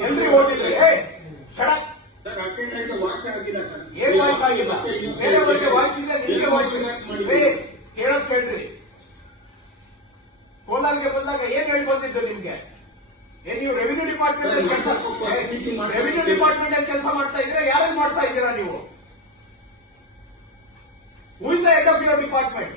ಎಲ್ರಿ ಓದಿದ್ರಿ ಏನ್ ವಾಯ್ಸ್ ಆಗಿಲ್ಲ? ಬೇರೆಯವರಿಗೆ ವಾಯ್ಸ್ ಇದೆ ನಿಮಗೆ ವಾಯ್ಸ್ ಇದೆ ಕೇಳೋದ್ ಕೇಳ್ರಿ. ಕೋಲಾರ್ಗೆ ಬಂದಾಗ ಏನ್ ಹೇಳಿ ಬಂದಿದ್ದು ನಿಮ್ಗೆ? ಏನ್ ನೀವು ರೆವಿನ್ಯೂ ಡಿಪಾರ್ಟ್ಮೆಂಟ್ ಅಲ್ಲಿ ಕೆಲಸ ರೆವಿನ್ಯೂ ಡಿಪಾರ್ಟ್ಮೆಂಟ್ ಅಲ್ಲಿ ಕೆಲಸ ಮಾಡ್ತಾ ಇದ್ರೆ ಯಾರು ಮಾಡ್ತಾ ಇದ್ದೀರಾ ನೀವು? Who is the head of your department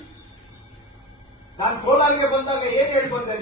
ನಾನು ಕೋಲಾರಿಗೆ ಬಂದಾಗ ಏನ್ ಹೇಳಿ ಬಂದೆ